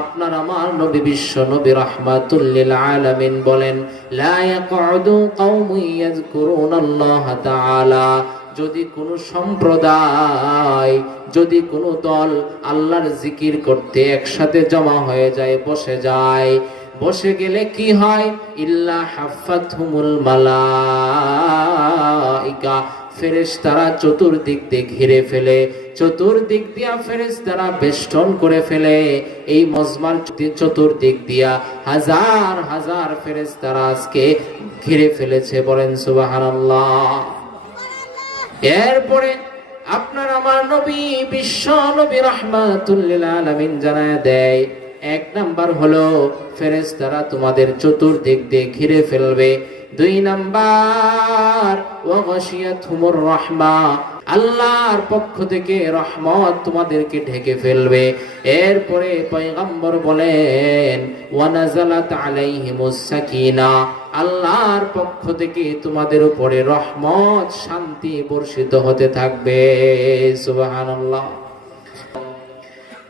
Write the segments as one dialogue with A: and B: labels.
A: আপনার আমার নবী বিশ্ব নবী রাহমাতুল্লিল আলামিন বলেন, লা ইয়াকউদু কওমুন ইয়াযকুরুনাল্লাহ তাআলা। যদি কোনো সম্প্রদায়, যদি কোনো দল আল্লাহর জিকির করতে একসাথে জমা হয়ে যায়, বসে যায়, বসে গেলে কি হয়? ইল্লা হাফাতহুমুল মালাইকা। ফেরেশতারা চতুর্দিক দিয়ে ঘিরে ফেলে, চতুর্দিক দিয়া ফেরেশতারা বেষ্টন করে ফেলে। এই মজমার চতুর্দিক দিয়া হাজার হাজার ফেরেশতারা আজকে ঘিরে ফেলেছে বলেন সুবহানাল্লাহ। এরপরে আপনার আমার নবী, বিশ্ব নবী রহমাতুল্লিল আলামিন জানায় দেয়, এক নাম্বার হলো ফেরেশতারা তোমাদের চতুর্দিক দিয়ে ঘিরে ফেলবে। দুই নাম্বার, ওয়াগাশিয়াতুমুর রাহমা, আল্লাহর পক্ষ থেকে রহমত তোমাদেরকে ঢেকে ফেলবে। এরপরে পয়গম্বর বলেন, ওয়ানাজালাত আলাইহিমুস সাকিনা আল্লাহর পক্ষ থেকে তোমাদের উপরে রহমত, শান্তি বর্ষিত হতে থাকবে। সুবহানাল্লাহ।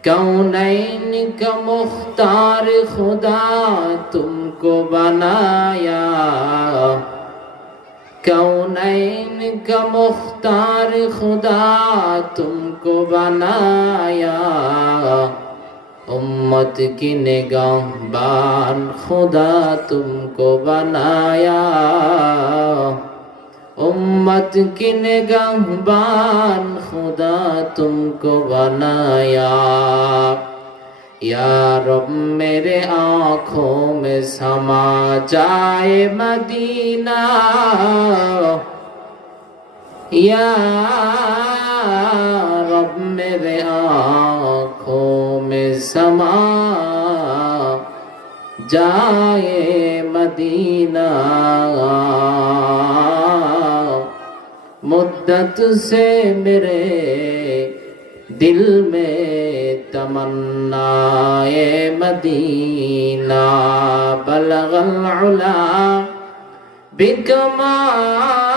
A: कौनैन का मुख्तार खुदा तुमको बनाया कौनैन का मुख्तार खुदा तुमको बनाया उम्मत की निगाहबान खुदा तुमको बनाया उम्मत की निगाहबान खुदा तुमको बनाया या रब मेरे आँखों में समा जाए मदीना या रब मेरे आँखों में समा जाए मदीना मुद्दत से मेरे दिल में तमन्नाए मदीना बलगल उला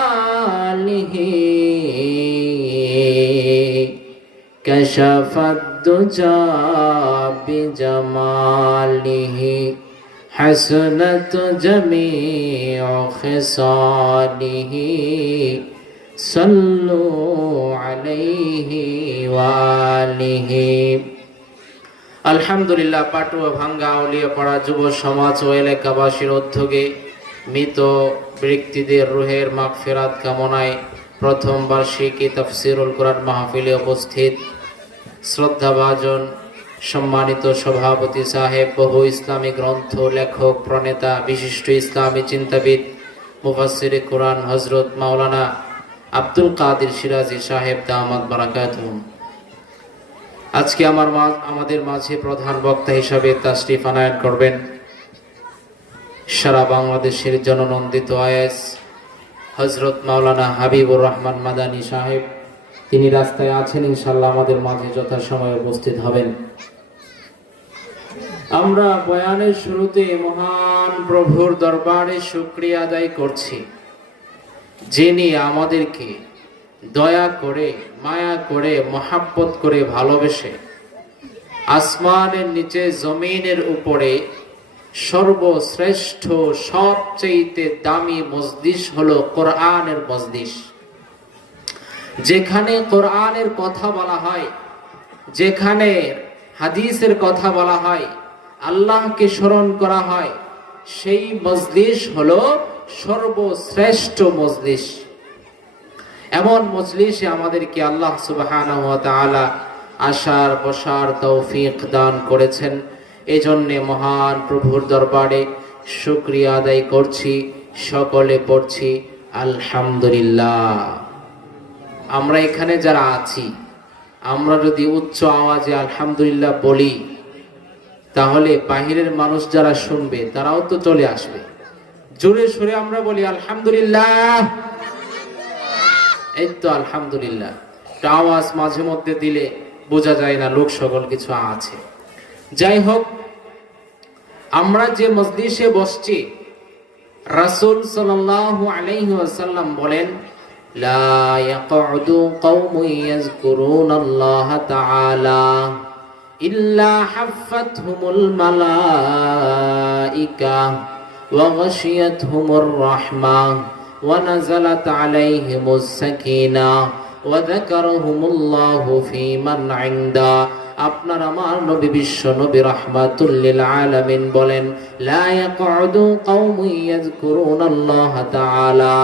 A: बिकमालिही كشف الدجى بجماله حسنت جميع خصاله صلوا عليه وآله আলহামদুলিল্লাহ পাটুয়া ভাঙ্গা আউলিয়া পাড়া যুব সমাজ ও এলাকাবাসীর উদ্যোগে মৃত ব্যক্তিদের রুহের মাগফিরাত কামনায় প্রথম বার্ষিকী তফসিরুল কোরআন মাহফিলে উপস্থিত শ্রদ্ধাভাজন সম্মানিত সভাপতি সাহেব বহু ইসলামী গ্রন্থ লেখক প্রণেতা বিশিষ্ট ইসলামী চিন্তাবিদ মুফাসির কোরআন হজরত মাওলানা আব্দুল কাদের সিরাজি সাহেব দামাদ বারাকাতুম আজকে আমার মা, আমাদের মাঝে প্রধান বক্তা হিসাবে তাশরিফ আনায়ন করবেন। সারা বাংলাদেশের জননন্দিত আয়েস হজরত মাওলানা হাবিবুর রহমান মাদানী সাহেব, তিনি রাস্তায় আছেন ইনশাল্লাহ আমাদের মাঝে যথাসময়ে উপস্থিত হবেন। আমরা বয়ানের শুরুতে মহান প্রভুর দরবারে শুক্রিয়া আদায় করছি। যিনি আমাদেরকে দয়া করে, মায়া করে, মহাব্বত করে ভালোবেসে আসমানের নিচে, জমিনের উপরে সর্বশ্রেষ্ঠ সবচেয়ে দামি মসজিদ হলো কোরআনের মসজিদ যেখানে কোরআনের কথা বলা হয়, যেখানে হাদিসের কথা বলা হয়, আল্লাহকে স্মরণ করা হয়, সেই মজলিস হলো সর্বশ্রেষ্ঠ মজলিস। এমন মজলিসে আমাদেরকে আল্লাহ তাআলা আসার বসার তৌফিক দান করেছেন। এজন্যে মহান প্রভুর দরবারে শুক্রিয়া আদায় করছি, সকলে পড়ছি, আলহামদুলিল্লাহ। আমরা এখানে যারা আছি, আমরা যদি উচ্চ আওয়াজে আলহামদুলিল্লাহ বলি, তাহলে বাহিরের মানুষ যারা শুনবে, তারাও তো চলে আসবে। জোরে সুরে আমরা বলি, আলহামদুলিল্লাহ। এই তো আলহামদুলিল্লাহ। আওয়াজ মাঝে মধ্যে দিলে বোঝা যায় না লোক সকল কিছু আছে। যাই হোক, আমরা যে মসজিষে বসছি, রাসুল সাল্লাম বলেন, লা ইল্লা হাফাতহুমুল মালাইকা। وغشيتهم الرحمة ونزلت عليهم السكينة وذكرهم الله في من عنده আপনার আমার নবী বিশ্ব নবী রাহমাতুল্লিল আলামিন বলেন লা ইয়াকউদু কওমুন ইয়াযকুরুনাল্লাহ তাআলা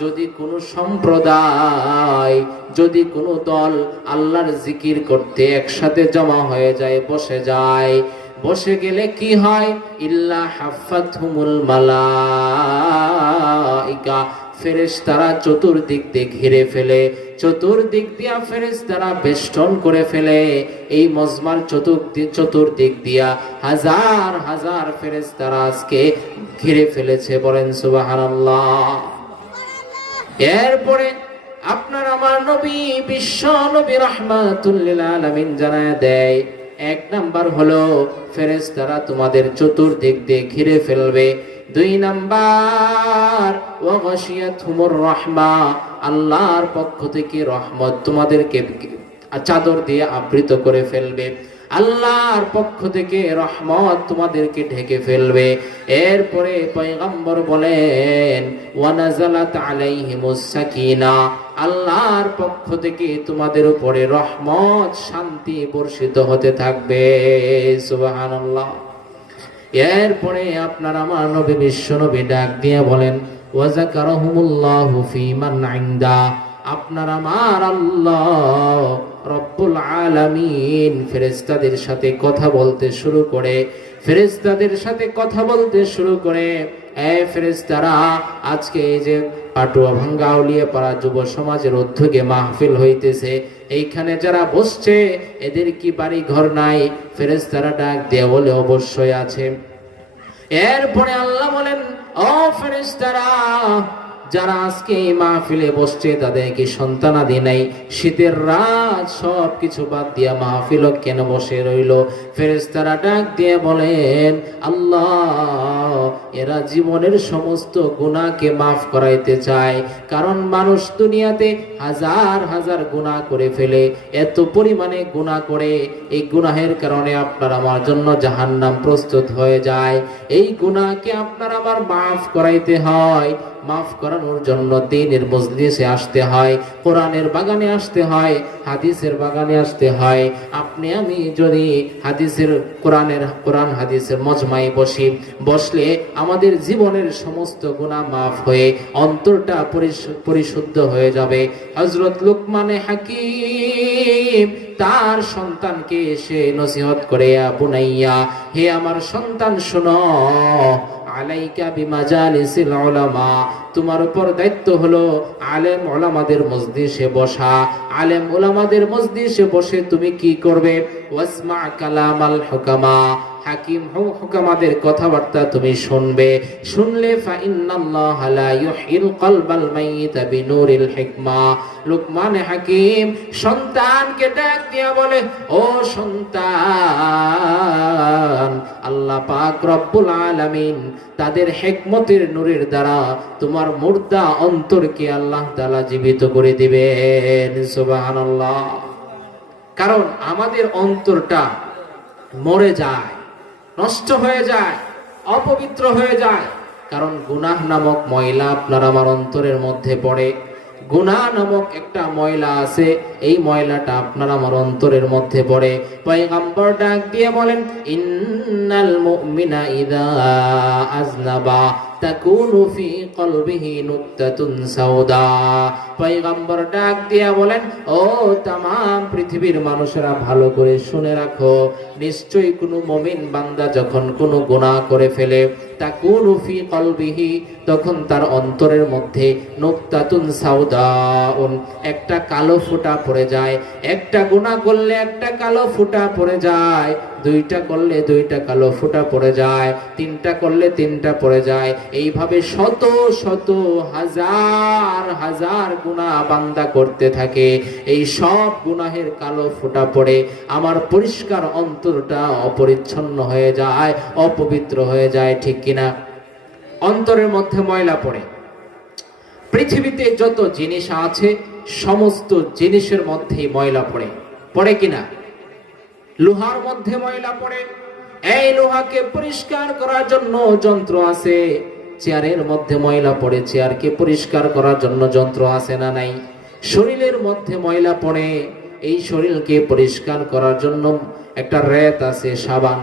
A: যদি কোনো সম্প্রদায় যদি কোনো দল আল্লাহর জিকির করতে একসাথে জমা হয়ে যায় বসে যায় বসে গেলে কি হয়? ইল্লা হাফাতহুমুল মালাইকা। ফেরেশতারা চতুর্দিক দিয়ে ঘিরে ফেলে, চতুর্দিক দিয়া ফেরেশতারা বেষ্টন করে ফেলে। এই মজমার চতুর্দিক চতুর্দিক দিয়া হাজার হাজার ফেরেশতারা আজকে ঘিরে ফেলেছে বলেন সুবহানাল্লাহ। এরপরে আপনার আমার নবী বিশ্ব নবী রহমাতুল্লিল আলামিন জানায় দেয় এক নাম্বার হলো ফেরেশতারা তোমাদের চতুর্দিক দিয়ে ঘিরে ফেলবে। দুই নাম্বার অবশিয়া থুমুর রহমা, আল্লাহর পক্ষ থেকে রহমত তোমাদেরকে চাদর দিয়ে আবৃত করে ফেলবে। আল্লাহর পক্ষ থেকে রহমত তোমাদেরকে ঢেকে ফেলবে। এরপরে পয়গম্বর বলেন, ওয়ানাজালাত আলাইহিমুস সাকিনা। আল্লাহর পক্ষ থেকে তোমাদের উপরে রহমত, শান্তি বর্ষিত হতে থাকবে। সুবহানাল্লাহ। এরপরে আপনার আমার নবী বিশ্ব নবী ডাক দিয়ে বলেন ওয়াজাকারহুমুল্লাহু ইনদা। আপনার আমার আল্লাহ রব্বুল আলামিন ফেরেশতাদের সাথে কথা বলতে শুরু করে, ফেরেশতাদের সাথে কথা বলতে শুরু করে, এ ফেরেশতারা, আজকে এই যে পাটুয়া ভাঙ্গা উলিয়ে পাড়া যুব সমাজের উদ্যোগে মাহফিল হইতেছে, এইখানে যারা বসছে, এদের কি বাড়ি ঘর নাই? ফেরেশতারা ডাক দিয়ে বলে অবশ্যই আছে। এরপরে আল্লাহ বলেন, ও ফেরেশতারা যারা আজকে এই মাহফিলে বসছে তাদের কি সন্তানাদি নাই। শীতের রাত সব কিছু বাদ দিয়া মাহফিল কেন বসে রইল? ফেরেশতারা ডাক দিয়ে বলেন, আল্লাহ, এরা জীবনের সমস্ত গুণাকে মাফ করাইতে চায়। কারণ মানুষ দুনিয়াতে হাজার হাজার গুনাহ করে ফেলে, এত পরিমাণে গুনাহ করে। এই গুনাহের কারণে আপনার আমার জন্য জাহান্নাম প্রস্তুত হয়ে যায়। এই গুনাহকে আপনার আমার মাফ করাইতে হয়। মাফ করানোর জন্য দিনের মজলিসে আসতে হয়, কোরআনের বাগানে আসতে হয়, হাদিসের বাগানে আসতে হয়। আপনি, আমি যদি হাদিসের কোরআনের, কোরআন হাদিসের মজমাই বসি, বসলে আমাদের জীবনের সমস্ত গুণা মাফ হয়ে, অন্তরটা পরিশু- পরিশুদ্ধ হয়ে যাবে। হজরত লুকমানে হাকিম, তার সন্তানকে এসে নসিহত করে বুনাইয়া হে আমার সন্তান, শোনো عليك بمجالس العلماء. তোমার উপর দায়িত্ব হলো আলেম ওলামাদের মজলিসে বসা। আলেম ওলামাদের মজলিসে বসে তুমি কি করবে? ওয়াসমা কালামাল হুকামা, হাকিম হু- হুকামাদের কথাবার্তা তুমি শুনবে। শুনলে হিকমা। লুকমান হাকিম সন্তানকে ডাক দিয়া বলে, ও সন্তান, আল্লাহ পাক রব্বুল আলামিন তাদের হেকমতের নূরের দ্বারা তোমার মুর্দা অন্তরকে আল্লাহ তাআলা জীবিত করে দিবেন, সুবহানাল্লাহ। কারণ আমাদের অন্তরটা মরে যায়, নষ্ট হয়ে যায়, অপবিত্র হয়ে যায়। কারণ গুনাহ নামক ময়লা আপনার আমার অন্তরের মধ্যে পড়ে। গুনাহ নামক একটা ময়লা আছে, এই ময়লাটা আপনার আমার অন্তরের মধ্যে পড়ে। পয়গাম্বর ডাক দিয়ে বলেন, ইন্নাল মুমিনা ইদা আজনাবা। তাকুনু ফি কলবিহি নুকতাতুন সাউদা। পয়গাম্বর ডাক দিয়া বলেন, ও তাম পৃথিবীর মানুষেরা ভালো করে শুনে রাখো। নিশ্চয়ই কোনো মমিন বান্দা যখন কোনো গুনাহ করে ফেলে, তাকুনু ফি কলবিহি, তখন তার অন্তরের মধ্যে নুকতাতুন সাউদাউন। একটা কালো ফুটা পড়ে যায়, একটা গুনাহ করলে একটা কালো ফুটা পড়ে যায়। দুইটা করলে দুইটা কালো ফুটা পড়ে যায়, তিনটা করলে তিনটা পড়ে যায়। এইভাবে শত শত হাজার হাজার গুণা বান্দা করতে থাকে। এই সব গুনাহের কালো ফুটা পড়ে আমার পরিষ্কার অন্তরটা অপরিচ্ছন্ন হয়ে যায়, অপবিত্র হয়ে যায়, ঠিক কিনা? অন্তরের মধ্যে ময়লা পড়ে। পৃথিবীতে যত জিনিস আছে, সমস্ত জিনিসের মধ্যেই ময়লা পড়ে। পড়ে কিনা? লোহার মধ্যে ময়লা পড়ে। এই লোহাকে পরিষ্কার করার জন্য যন্ত্র আছে। চেয়ারের মধ্যে ময়লা পড়ে, চেয়ারকে পরিষ্কার করার জন্য যন্ত্র আছে না নাই? শরীরের মধ্যে ময়লা পড়ে, এই শরীরকে পরিষ্কার করার জন্য একটা রেত আছে, সাবান।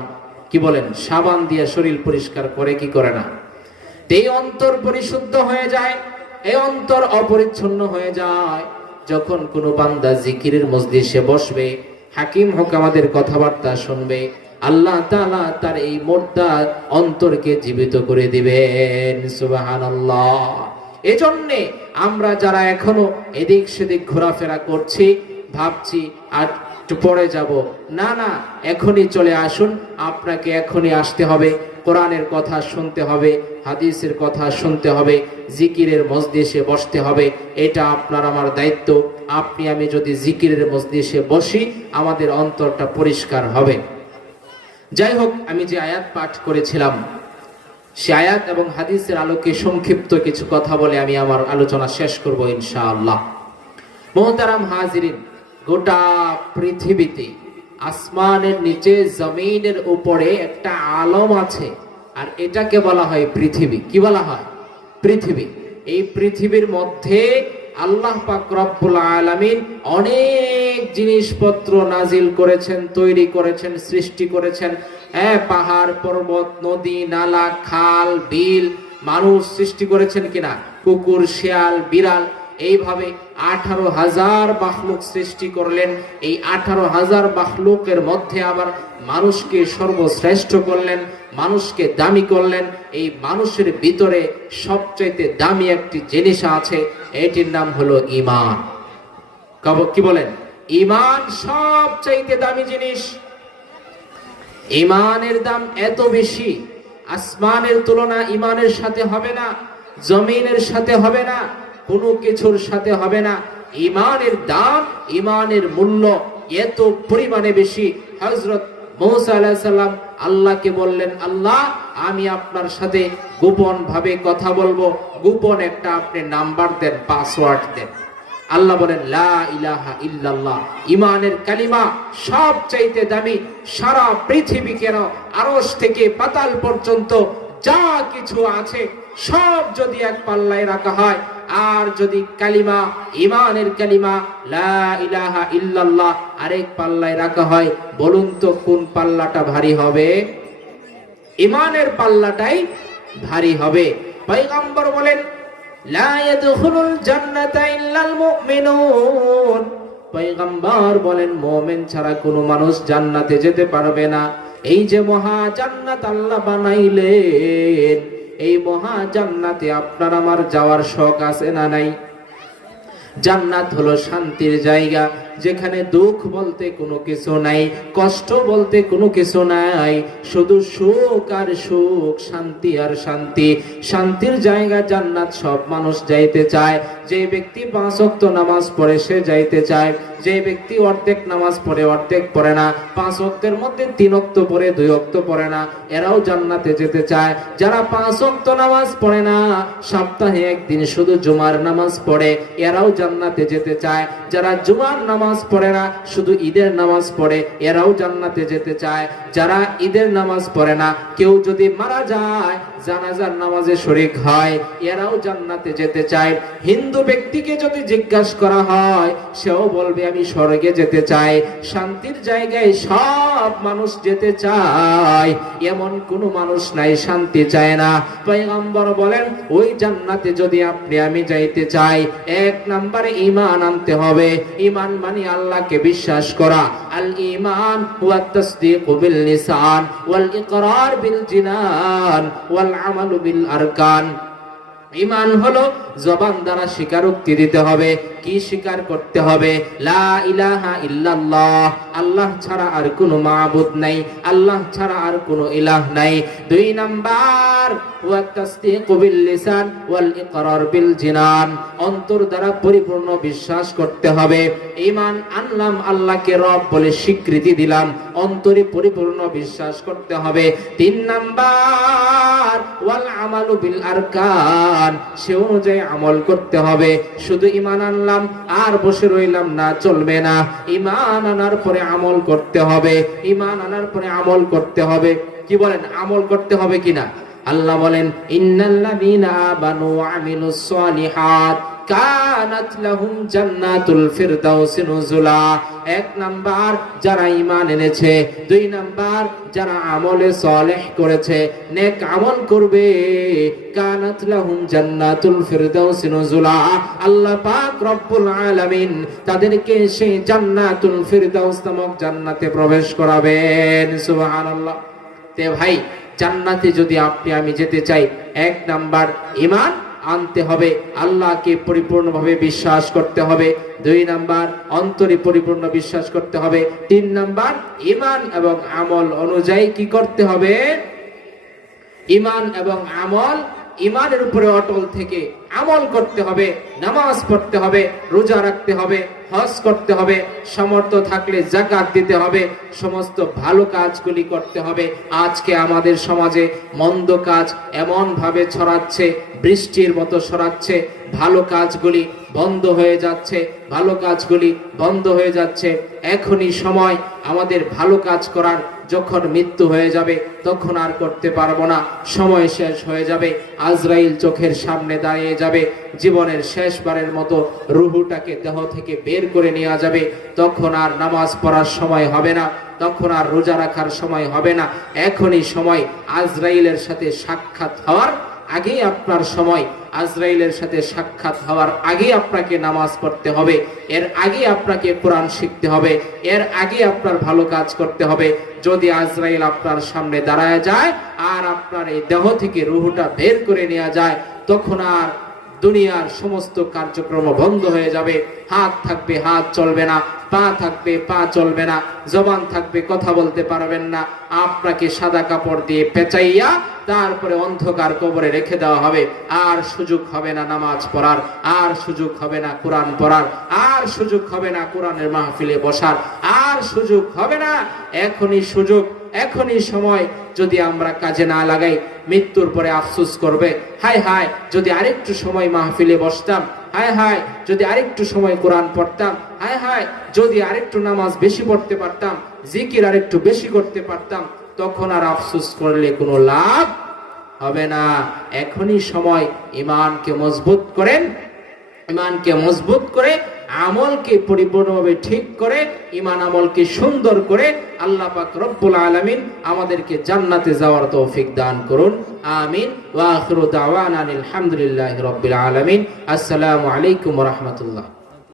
A: কি বলেন? সাবান দিয়ে শরীর পরিষ্কার করে কি করে না? এই অন্তর পরিশুদ্ধ হয়ে যায়, এই অন্তর অপরিচ্ছন্ন হয়ে যায়। যখন কোনো বান্দা জিকিরের মসজিদে বসবে হাকিম হোক আমাদের কথাবার্তা শুনবে, আল্লাহ তাআলা তার এই মোর্দা অন্তরকে জীবিত করে দিবেন, সুবহানাল্লাহ। এজন্যে আমরা যারা এখনও এদিক সেদিক ঘোরাফেরা করছি, ভাবছি আর পরে যাব। না না, এখনই চলে আসুন, আপনাকে এখনই আসতে হবে, কোরআনের কথা শুনতে হবে, হাদিসের কথা শুনতে হবে, জিকিরের মজলিসে বসতে হবে, এটা আপনার আমার দায়িত্ব। আপনি, আমি যদি জিকিরের মজলিসে বসি, আমাদের অন্তরটা পরিষ্কার হবে। যাই হোক, আমি যে আয়াত পাঠ করেছিলাম, সে আয়াত এবং হাদিসের আলোকে সংক্ষিপ্ত কিছু কথা বলে আমি আমার আলোচনা শেষ করব ইনশাআল্লাহ। মোহতারাম হাজিরিন, গোটা পৃথিবীতে আসমানের নিচে জমিনের উপরে একটা আলম আছে, আর এটাকে বলা হয় পৃথিবী। কি বলা হয়? পৃথিবী। এই পৃথিবীর মধ্যে আল্লাহ পাক রব্বুল আলামিন অনেক জিনিসপত্র নাজিল করেছেন, তৈরি করেছেন, সৃষ্টি করেছেন। হ্যাঁ পাহাড়, পর্বত, নদী, নালা, খাল, বিল মানুষ সৃষ্টি করেছেন কিনা? কুকুর, শেয়াল, বিড়াল, এইভাবে আঠারো হাজার বাখলুক সৃষ্টি করলেন। এই আঠারো হাজার বাখলুকের মধ্যে আবার মানুষকে সর্বশ্রেষ্ঠ করলেন, মানুষকে দামি করলেন। এই মানুষের ভিতরে সবচাইতে দামি একটি জিনিস আছে, এটির নাম হলো ইমান কি বলেন? ইমান সবচাইতে দামি জিনিস। ইমানের দাম এত বেশি, আসমানের তুলনা ইমানের সাথে হবে না, জমিনের সাথে হবে না। কোনো কিছুর সাথে হবে না। ইমানের দাম, ইমানের মূল্য এত পরিমাণে বেশি। হজরত মৌসা আল্লাহকে বললেন, আল্লাহ, আমি আপনার সাথে গোপন ভাবে কথা বলব। গোপন একটা আপনি নাম্বার দেন, পাসওয়ার্ড দেন। আল্লাহ বলেন, লা ইলাহা ইল্লাল্লাহ। ইমানের কালিমা সব চাইতে দামি। সারা পৃথিবী কেন? আরশ থেকে পাতাল পর্যন্ত যা কিছু আছে সব যদি এক পাল্লায় রাখা হয় আর যদি কালিমা ইমানের কালিমা, লা ইলাহা ইল্লাল্লাহ আরেক পাল্লায় রাখা হয়, বলুন তো কোন পাল্লাটা ভারী হবে? ইমানের পাল্লাটাই ভারী হবে। পয়গম্বর বলেন, লা বলেন, মুমিন ছাড়া কোনো মানুষ জান্নাতে যেতে পারবে না। এই যে মহা জান্নাত আল্লাহ বানাইলেন এই মহা জান্নাতে আপনার আমার যাওয়ার শখ আছে না নাই? জান্নাত হলো শান্তির জায়গা। যেখানে দুঃখ বলতে কোনো কিছু নাই, কষ্ট বলতে কোনো কিছু নাই, শুধু সুখ আর সুখ, শান্তি আর শান্তি। শান্তির জায়গা জান্নাত সব মানুষ যাইতে চায়। যে ব্যক্তি পাঁচ ওয়াক্ত নামাজ পড়ে সে যাইতে চায়। যে ব্যক্তি অর্ধেক নামাজ পড়ে অর্ধেক পড়ে না। পাঁচ ওয়াক্তের মধ্যে তিন ওয়াক্ত পড়ে, দুই অক্ত পড়ে না। এরাও জান্নাতে যেতে চায়। যারা পাঁচ ওয়াক্ত নামাজ পড়ে না, সপ্তাহে একদিন শুধু জুমার নামাজ পড়ে, এরাও জান্নাতে যেতে চায়। যারা জুমার নামাজ পড়ে না শুধু ঈদের নামাজ পড়ে এরাও জান্নাতে যেতে চায়। যারা ঈদের নামাজ পড়ে না, কেউ যদি মারা যায়, জানাজার নামাজে শরিক হয়, এরাও জান্নাতে যেতে চায়। হিন্দু ব্যক্তিকে যদি জিজ্ঞাসা করা হয়, সেও বলবে, আমি স্বর্গে যেতে চাই। শান্তির জায়গায় সব মানুষ যেতে চায়। এমন কোনো মানুষ নাই, শান্তি চায় না। পয়গম্বর বলেন, ওই জান্নাতে যদি আপনি, আমি যাইতে চাই, এক নম্বরে ইমান আনতে হবে। ইমান মানে আল্লাহকে বিশ্বাস করা। আল ইমান ওয়া তাসদীকু বিল লিসান ওয়াল ইমান হলো জবান দ্বারা স্বীকারোক্তি দিতে হবে। কি স্বীকার করতে হবে? লা ইলাহা ইল্লাল্লাহ। আল্লাহ ছাড়া আর কোনো মাবুদ নাই। আল্লাহ ছাড়া আর কোনো ইলাহ নাই। দুই নাম্বার, ওয়া তাসদীকু বিল লিসান ওয়াল ইকরার বিল জিনান। অন্তর দ্বারা পরিপূর্ণ বিশ্বাস করতে হবে। ইমান আনলাম, আল্লাহকে রব বলে স্বীকৃতি দিলাম। অন্তরে পরিপূর্ণ বিশ্বাস করতে হবে। তিন নাম্বার, ওয়াল আমালু বিল আরকান। ইমান সে অনুযায়ী আমল করতে হবে। শুধু ইমান আনলাম, আর বসে রইলাম না, চলবে না। ইমান আনার পরে আমল করতে হবে। ইমান আনার পরে আমল করতে হবে। কি বলেন, আমল করতে হবে কিনা? আল্লাহ বলেন, ইন্নাল্লাযীনা আমানু ওয়া আমিলুস সালিহাত। কানাত লাহুম জান্নাতুল ফিরদাউস নুজুলা। এক নাম্বার যারা ঈমান এনেছে, দুই নাম্বার যারা আমলে করেছে, নেক আমল করবে। কানাত লাহুম জান্নাতুল ফিরদাউস নুজুলা। আল্লাহ পাক রব্বুল আলামিন তাদেরকে সেই জান্নাতুল ফিরদাউস নামক জান্নাতে প্রবেশ করাবেন। সুবহানাল্লাহ। তে ভাই, জান্নাতে যদি আপনি আমি যেতে চাই, এক নাম্বার ইমান আনতে হবে। আল্লাহকে পরিপূর্ণভাবে বিশ্বাস করতে হবে। দুই নাম্বার, অন্তরে পরিপূর্ণ বিশ্বাস করতে হবে। তিন নাম্বার ইমান এবং আমল অনুযায়ী কি করতে হবে? ইমান এবং আমল ইমানের উপরে অটল থেকে আমল করতে হবে, নামাজ পড়তে হবে, রোজা রাখতে হবে, হজ করতে হবে, সামর্থ্য থাকলে জাকাত দিতে হবে, সমস্ত ভালো কাজগুলি করতে হবে। আজকে আমাদের সমাজে মন্দ কাজ এমন ভাবে ছড়াচ্ছে, বৃষ্টির মতো ছড়াচ্ছে, ভালো কাজগুলি বন্ধ হয়ে যাচ্ছে, ভালো কাজগুলি বন্ধ হয়ে যাচ্ছে। এখনই সময় আমাদের ভালো কাজ করার, যখন মৃত্যু হয়ে যাবে, তখন আর করতে পারব না, সময় শেষ হয়ে যাবে। আজরাইল চোখের সামনে দাঁড়িয়ে যাবে, জীবনের শেষবারের মতো রুহুটাকে দেহ থেকে বের করে নেওয়া যাবে। তখন আর নামাজ পড়ার সময় হবে না, তখন আর রোজা রাখার সময় হবে না। এখনই সময় আজরাইলের সাথে সাক্ষাৎ হওয়ার আগেই আপনার সময়। আজরাইলের সাথে সাক্ষাৎ হওয়ার আগে আপনাকে নামাজ পড়তে হবে। এর আগে আপনাকে কোরআন শিখতে হবে। এর আগে আপনার ভালো কাজ করতে হবে। যদি আজরাইল আপনার সামনে দাঁড়ায় যায় আর আপনার এই দেহ থেকে রুহুটা বের করে নেওয়া যায়, তখন আর দুনিয়ার সমস্ত কার্যক্রম বন্ধ হয়ে যাবে। হাত থাকবে, হাত চলবে না। পা থাকবে, পা চলবে না। জবান থাকবে, কথা বলতে পারবেন না। আপনাকে সাদা কাপড় দিয়ে পেঁচাইয়া তারপরে অন্ধকার কবরে রেখে দেওয়া হবে। আর সুযোগ হবে না নামাজ পড়ার, আর সুযোগ হবে না কোরআন পড়ার, আর সুযোগ হবে না কোরআনের মাহফিলে বসার, আর সুযোগ হবে না। এখনই সুযোগ এখনই সময় যদি আমরা কাজে না লাগাই, মৃত্যুর পরে আফসোস করবে। হায় হায়, যদি আরেকটু সময় মাহফিলে বসতাম, হায় হায়, যদি আরেকটু সময় কোরআন পড়তাম, হায় হায়, যদি আরেকটু নামাজ বেশি পড়তে পারতাম, জিকির আরেকটু বেশি করতে পারতাম, তখন আর আফসোস করলে কোনো লাভ হবে না। এখনই সময় ইমানকে মজবুত করেন, ইমানকে মজবুত করে আমলকে পরিপূর্ণভাবে ঠিক করে ইমান আমলকে সুন্দর করে আল্লাহ পাক রব্বুল আলমিন আমাদেরকে জান্নাতে যাওয়ার তৌফিক দান করুন। আমিন। ওয়া দাওয়ান আলহামদুলিল্লাহ রব্বুল আলমিন। আসসালামু আলাইকুম রাহমাতুল্লাহ।